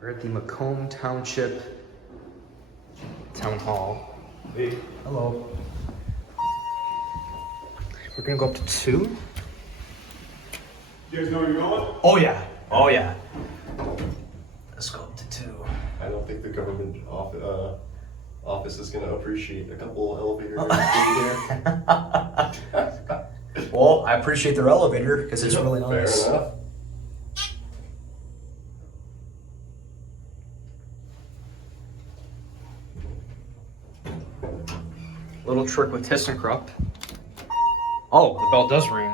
We're at the Macomb Township Town Hall. Hey. Hello. We're gonna go up to 2. You guys know where you're going? Oh yeah. Oh yeah. Let's go up to 2. I don't think the government office is going to appreciate a couple elevators here. Well, I appreciate their elevator because it's really nice. Fair enough. Little trick with Thyssenkrupp. Oh, the bell does ring.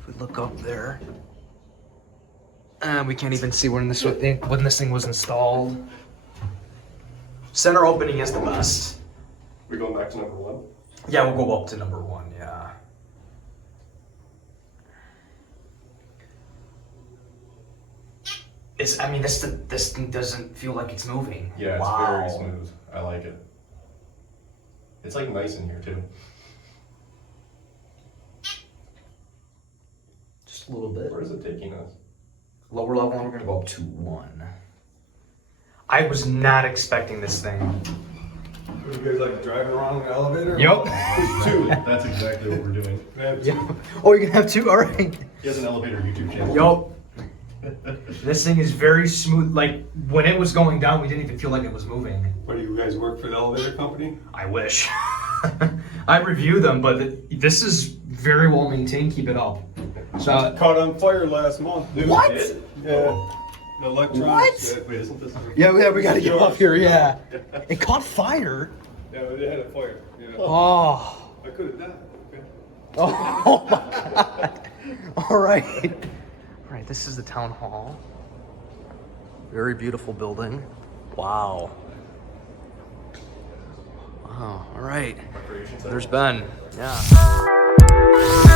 If we look up there, we can't even see when this thing was installed. Center opening is the best. We're going back to number 1. Yeah, we'll go up to number 1. Yeah. I mean, this thing doesn't feel like it's moving. Yeah, it's Wow. very smooth. I like it. It's like nice in here too. Just a little bit. Where is it taking us? Lower level, and we're gonna go up to 1. I was not expecting this thing. You guys like driving around in an elevator? Yup. 2. That's exactly what we're doing. Yeah. Oh, you're gonna have 2? All right. He has an elevator YouTube channel. Yup. This thing is very smooth. Like, when it was going down, we didn't even feel like it was moving. What, do you guys work for the elevator company? I wish. I review them, but this is very well maintained. Keep it up. So, Caught on fire last month, dude. What? Yeah. The electronics. What? Yeah, Wait, isn't this? yeah, we gotta get off here. Yeah. It caught fire. yeah, they had a fire. Yeah. Oh. I could have died. Okay. Oh my god. All right. All right, this is the town hall. Very beautiful building. Wow. Wow. All right. There's Ben. Yeah.